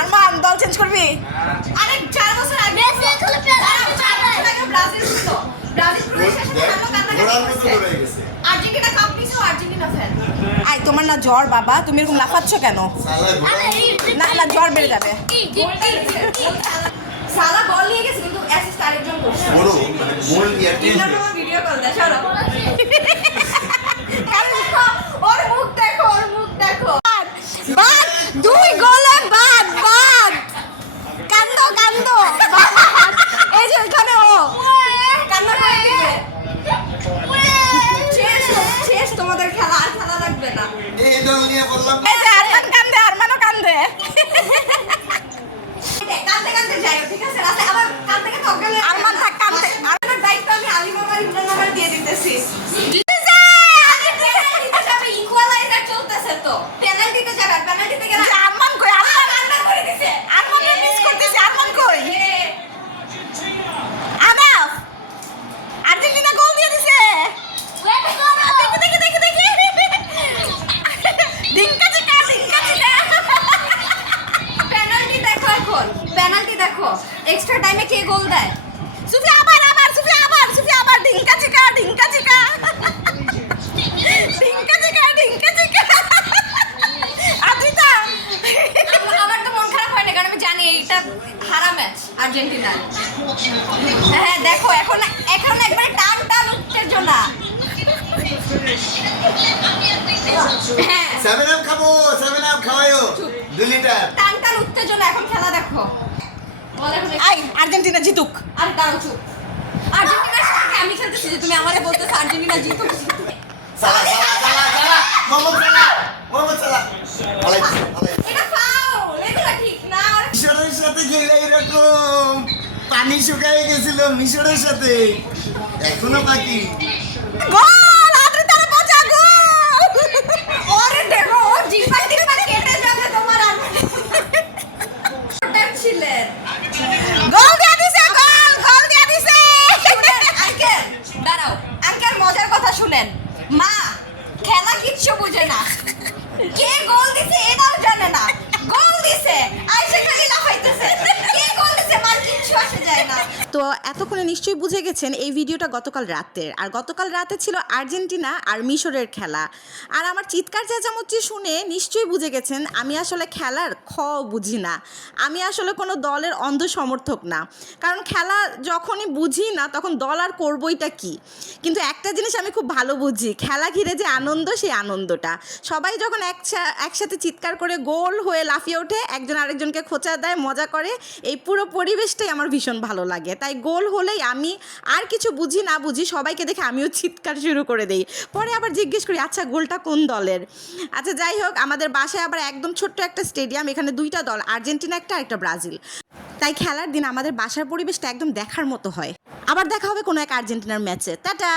আরমান দল চেঞ্জ করবি? আরে 4 বছর আগে ব্রাজিল ছিল, ব্রাজিল ক্রোয়েশিয়ার সাথে কান্নাকাটি করছে। আর্জেন্টিনা কাপ নিছে, আর্জেন্টিনা ফ্যান। আই তোমার না জ্বর বাবা, তুমি এরকম লাফাচ্ছ কেন? না না জ্বর বেড়ে যাবে। সালা বল নিয়ে গেছে কিন্তু অ্যাসিস্ট আরেকজন করছে। বড় মানে গোল দিয়ে ভিডিও কল দে সরো। ওর মুখ দেখো, ওর মুখ দেখো। বাদ 2 গোলে বাদ বাদ। কান্দো কান্দো। এই যে এখানে ও কান্না করে দিবে। শেষ তোমাদের খেলা, আর খেলা লাগবে না। এই দল নিয়ে বললাম এই যে আরমান কান্দে, আরমানও কান্দে। কান্দে কান্দে যাই, ঠিক আছে? রাতে আবার কান্দে কান্দে অজ্ঞান আরমান থাক কান্দে। আরমানের দায়িত্ব আমি আলী মামার ইমরান মামার দিয়ে দিতেছি। ইকুয়ালাইজার চলতেছে তো, পেনাল্টিতে যাবে, পেনাল্টিতে গেলে আরমান কই? আরমান রান্না করে দিছে, আরমান মিস করতেছে। আরমান কই? আনাফ আর্জেন্টিনা গোল দিয়ে দিছে। দেখি দেখি দেখি ডিঙ্কা চিকা ডিঙ্কা চিকা। পেনাল্টি দেখো, এখন পেনাল্টি দেখো, এক্সট্রা টাইমে কে গোল দেয়? সুফিয়া আবার আবার সুফিয়া আবার সুফিয়া আবার ডিঙ্কা চিকা ডিঙ্কা চিকা ডিঙ্কা চিকা ডিঙ্কা চিকা। আজিতা আমার তো মন খারাপ হয় না, কারণ আমি জানি এইটা হারা ম্যাচ আর্জেন্টিনার। হ্যাঁ দেখো এখন এখন একবার টান টান উত্তেজনা। হ্যাঁ 7 আপ খাবো, 7 আপ খাওয়ায়ো 2 লিটার। টান টান উত্তেজনা, এখন খেলা দেখো। বল এখন আই আর্জেন্টিনা জিতুক। আর দাঁড়াও চুপ। আর্জেন্টিনার সাথে আমি খেলতেছি যে তুমি আমারে বলতেছ আর্জেন্টিনা জিতুক। সালা সালা সালা সালা মোহাম্মদ সালাহ, মোহাম্মদ সালাহ আলাইকুম আলাইকুম। এটা ফাউল, এটা ঠিক না। মিশরের সাথে খেলে এরকম পানি শুকায় গেছিল মিশরের সাথে, এখনো বাকি। গোল আদ্রিতার বাঁচা গোল। ওরে দেখো ও জিম্বা জিম্বা কেটে যাবে তোমার। আর ওটাই ছিলেন। গোল দিয়ে দিছে, গোল গোল দিয়ে দিছে। আঙ্কেল দাঁড়াও, আঙ্কেল মজার কথা শুনেন। মা খেলা কিচ্ছু বুঝে না, কে গোল দিছে এটাও জানে না। গোল দিছে আইসা খালি লাফাইতেছে, কে গোল দিছে মার কিচ্ছু আসে যায় না। তো এতক্ষণে নিশ্চয়ই বুঝে গেছেন এই ভিডিওটা গতকাল রাতের, আর গতকাল রাতে ছিল আর্জেন্টিনা আর মিশরের খেলা। আর আমার চিৎকার চেঁচামেচি শুনে নিশ্চয়ই বুঝে গেছেন আমি আসলে খেলার বুঝি না, আমি আসলে কোনো দলের অন্ধ সমর্থক না। কারণ খেলা যখনই বুঝি না তখন দল আর করবইটা কি। কিন্তু একটা জিনিস আমি খুব ভালো বুঝি, খেলা ঘিরে যে আনন্দ, সেই আনন্দটা সবাই যখন একসাথে চিৎকার করে গোল হয়ে লাফিয়ে ওঠে, একজন আরেকজনকে খোঁচা দেয়, মজা করে, এই পুরো পরিবেশটাই আমার ভীষণ ভালো লাগে। তাই গোল হলেই আমি আর কিছু বুঝি না বুঝি সবাইকে দেখে আমিও চিৎকার শুরু করে দেই। পরে আবার জিজ্ঞেস করি আচ্ছা গোলটা কোন দলের। আচ্ছা যাই হোক, আমাদের বাসায় আবার একদম ছোট্ট একটা স্টেডিয়াম, এখানে 2টা দল, আর্জেন্টিনা একটা আর একটা ব্রাজিল। তাই খেলার দিন আমাদের বাসার পরিবেশটা একদম দেখার মতো হয়। আবার দেখা হবে কোনো এক আর্জেন্টিনার ম্যাচে। টাটা।